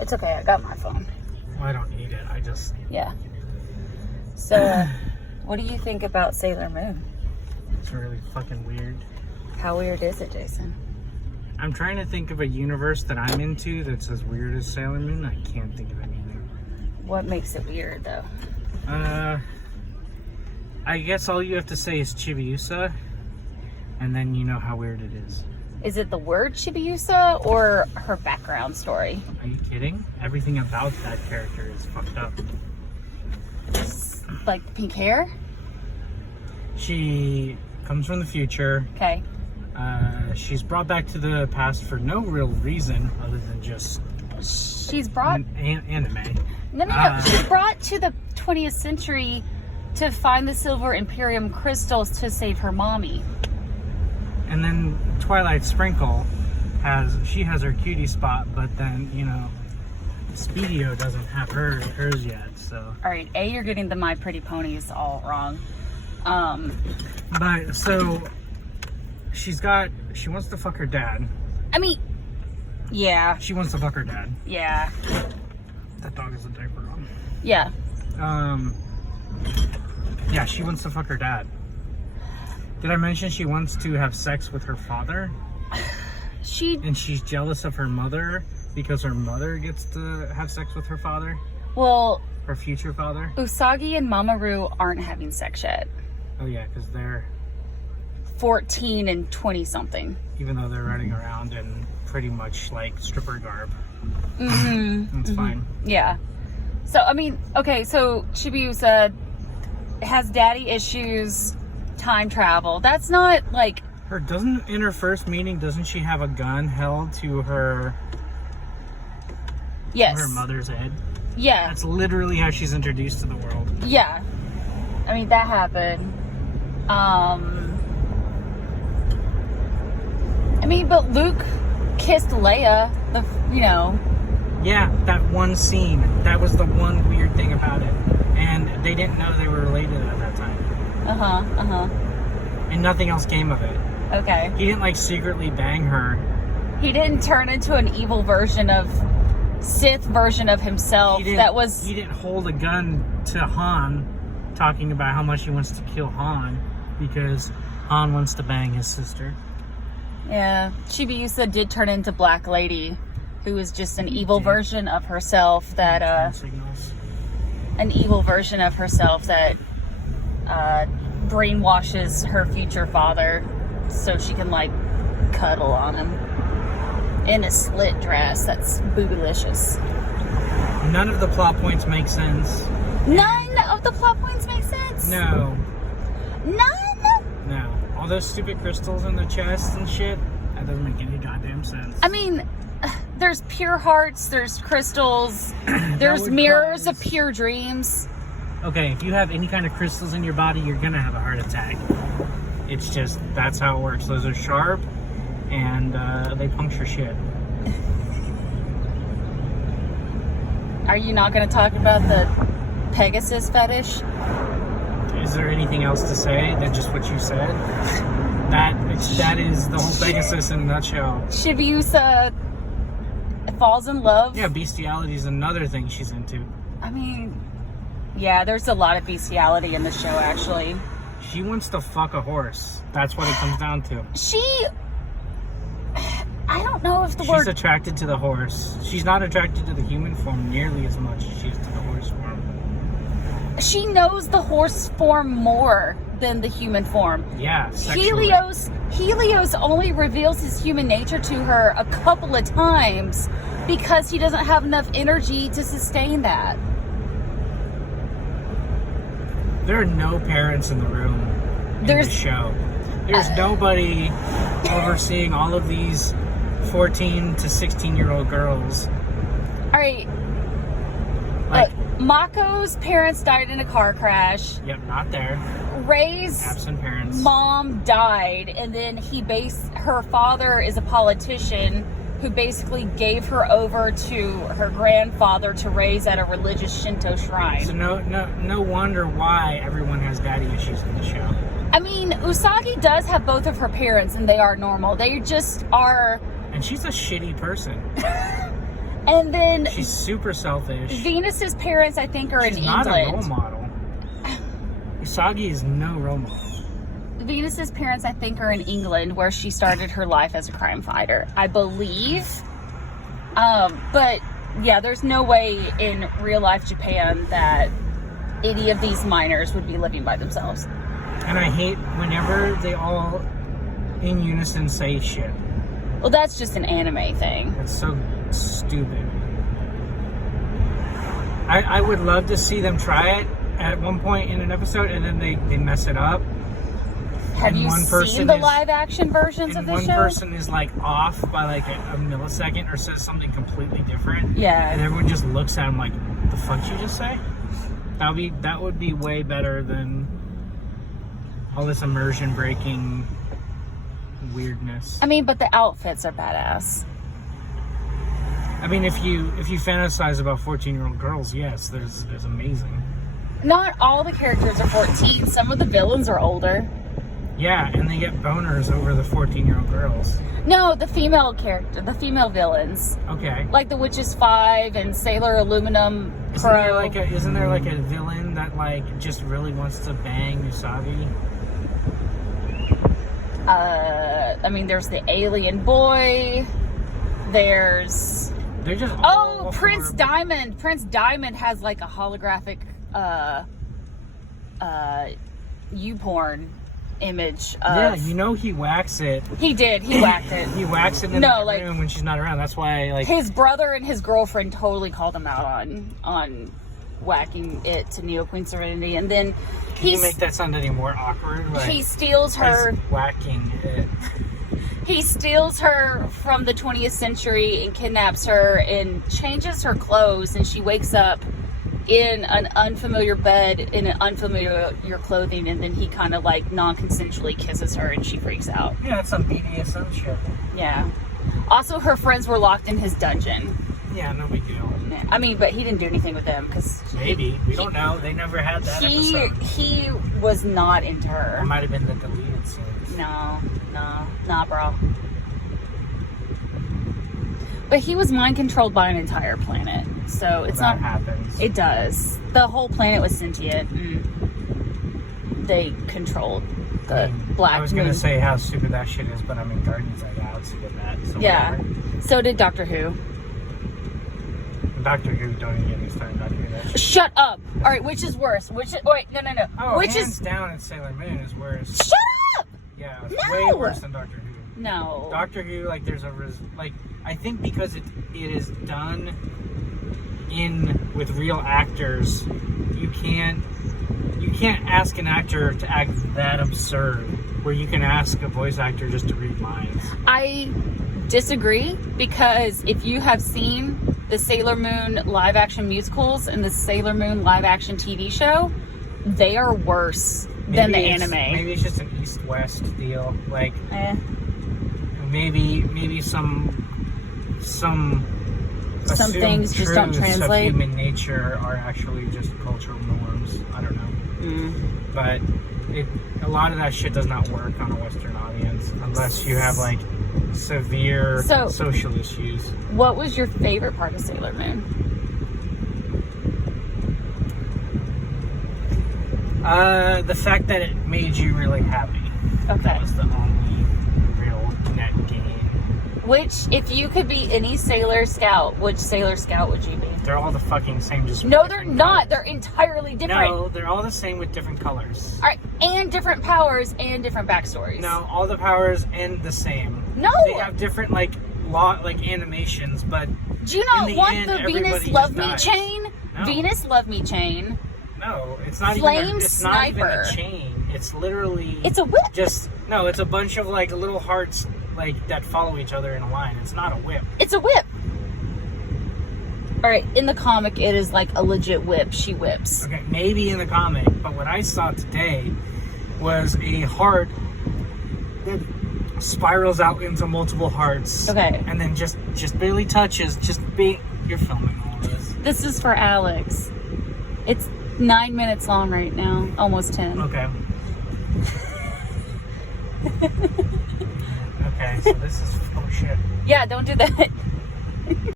It's okay, I got my phone. Well, I don't need it. I just... Yeah. So, what do you think about Sailor Moon? It's really fucking weird. How weird is it, Jason? I'm trying to think of a universe that I'm into that's as weird as Sailor Moon. I can't think of anything. What makes it weird, though? I guess all you have to say is Chibiusa, and then you know how weird it is. Is it the word Chibiusa or her background story? Are you kidding? Everything about that character is fucked up. Like pink hair? She comes from the future. Okay. She's brought back to the past for no real reason other than just She's brought... anime. No. She's brought to the 20th century to find the Silver Imperium crystals to save her mommy. And then Twilight Sprinkle has her cutie spot, but then, you know, Speedio doesn't have hers yet, so. Alright, A, you're getting the My Pretty Ponies all wrong. But, so, she wants to fuck her dad. I mean, yeah. She wants to fuck her dad. Yeah. That dog is a diaper on. Yeah. Yeah, she wants to fuck her dad. Did I mention she wants to have sex with her father? And she's jealous of her mother because her mother gets to have sex with her father? Well... Her future father? Usagi and Mamoru aren't having sex yet. Oh yeah, because they're... 14 and 20-something. Even though they're running around in pretty much, like, stripper garb. Mm-hmm. It's fine. Yeah. So, I mean, okay, so Chibiusa has daddy issues, time travel. That's not, like... In her first meeting, doesn't she have a gun held to her... Yes. To her mother's head? Yeah. That's literally how she's introduced to the world. Yeah. I mean, that happened. I mean, but Luke kissed Leia, Yeah, that one scene. That was the one weird thing about it. And they didn't know they were related at that time. And nothing else came of it. Okay. He didn't, like, secretly bang her. He didn't turn into an evil Sith version of himself. He didn't hold a gun to Han, talking about how much he wants to kill Han, because Han wants to bang his sister. Yeah, Chibiusa did turn into Black Lady, who is just an evil version of herself that, brainwashes her future father so she can, like, cuddle on him in a slit dress. That's boobylicious. None of the plot points make sense. None of the plot points make sense? No. None? No. All those stupid crystals in the chest and shit, that doesn't make any goddamn sense. I mean, there's pure hearts, there's crystals, there's mirrors of pure dreams. Okay, if you have any kind of crystals in your body, you're gonna have a heart attack. It's just, that's how it works. Those are sharp, and they puncture shit. Are you not gonna talk about the Pegasus fetish? Is there anything else to say than just what you said? That is the whole Pegasus in a nutshell. Chibiusa falls in love. Yeah, bestiality is another thing she's into. I mean, yeah, there's a lot of bestiality in the show, actually. She wants to fuck a horse. That's what it comes down to. I don't know if the word... She's attracted to the horse. She's not attracted to the human form nearly as much as she is to the horse form. She knows the horse form more than the human form. Yeah, sexually. Helios only reveals his human nature to her a couple of times because he doesn't have enough energy to sustain that. There are no parents in the room in the show. There's nobody overseeing all of these 14 to 16-year-old girls. All right. Like, Mako's parents died in a car crash. Yep, not there. Ray's absent parents. Mom died, and then her father is a politician who basically gave her over to her grandfather to raise at a religious Shinto shrine. So no wonder why everyone has daddy issues in the show. I mean, Usagi does have both of her parents, and they are normal. They just are... And she's a shitty person. And then She's super selfish. Venus's parents, I think, are She's in not England. a role model. Usagi is no role model. Venus's parents, I think, are in England, where she started her life as a crime fighter, I believe. But yeah, there's no way in real life Japan that any of these minors would be living by themselves. And I hate whenever they all in unison say shit. Well, that's just an anime thing. It's so stupid. I would love to see them try it at one point in an episode, and then they mess it up. Have And you one seen person the is- live action versions of And the one show? person is like off by like a millisecond or says something completely different. Yeah. And everyone just looks at him like, the fuck you just say? That would be way better than all this immersion breaking weirdness. I mean, but the outfits are badass. I mean, if you fantasize about 14-year-old girls, yes, there's amazing. Not all the characters are 14. Some of the villains are older. Yeah, and they get boners over the 14-year-old girls. No, the female villains. Okay. Like the Witches 5 and Sailor Aluminum Isn't there Pro. like a villain that like just really wants to bang Usagi? I mean, there's the alien boy. There's... They're just Oh, all Prince horrible. Diamond. Prince Diamond has like a holographic U-porn image of... Yeah, you know he whacks it. He did. He whacked it. He whacks it in No, the like- room when she's not around. That's why, like, His brother and his girlfriend totally called him out on whacking it to Neo Queen Serenity, and then can you make that sound any more awkward? Like, he steals her. he's whacking it. He steals her from the 20th century and kidnaps her and changes her clothes, and she wakes up in an unfamiliar bed in an unfamiliar clothing, and then he kind of like non-consensually kisses her, and she freaks out. Yeah, that's some BDSM shit. Yeah. Also, her friends were locked in his dungeon. Yeah, no big deal. I mean, but he didn't do anything with them because Maybe. We don't know. They never had that episode. he was not into her. It might have been the deleted scenes. Nah, bro. But he was mind controlled by an entire planet, so it's that not. happens. It does. The whole planet was sentient, and they controlled the black. I was moon. gonna say how stupid that shit is, but I mean, Guardians of the Galaxy did that. So Yeah. whatever. So did Doctor Who. Doctor Who, don't even get me started. Doctor Who. That shit. Shut up. All right, which is worse? Wait, no. Oh, Which hands is? down, it's Sailor Moon is worse. Shut up. Yeah, it's No! way worse than Doctor Who. No. Doctor Who, like, there's I think because it is done with real actors, you can't ask an actor to act that absurd, where you can ask a voice actor just to read lines. I disagree, because if you have seen the Sailor Moon live action musicals and the Sailor Moon live action TV show, they are worse than the anime. Maybe it's just an East-West deal. Like, Eh. maybe some Some assumed things just don't truths translate. of human nature are actually just cultural norms. I don't know. But a lot of that shit does not work on a Western audience unless you have like severe So- social issues. What was your favorite part of Sailor Moon? The fact that it made you really happy. Okay. That was the only real net gain. Which, if you could be any Sailor Scout, which Sailor Scout would you be? They're all the fucking same. Just with No, they're different not. colors. They're entirely different. No, they're all the same with different colors. All right, and different powers and different backstories. No, all the powers end the same. No. They have different like animations, but Do you in not the want end, the everybody Venus just Love Me dies. chain? No. Venus Love Me chain. no, it's not Flame even. It's not even Sniper. a chain. It's literally. It's a whip. Just no. It's a bunch of like little hearts like that follow each other in a line. It's not a whip. It's a whip. All right, in the comic, it is like a legit whip. She whips. Okay, maybe in the comic, but what I saw today was a heart that spirals out into multiple hearts. Okay. And then just barely touches. You're filming all this. This is for Alex. It's 9 minutes long right now, almost 10. Okay. Okay, so this is shit. Yeah, don't do that.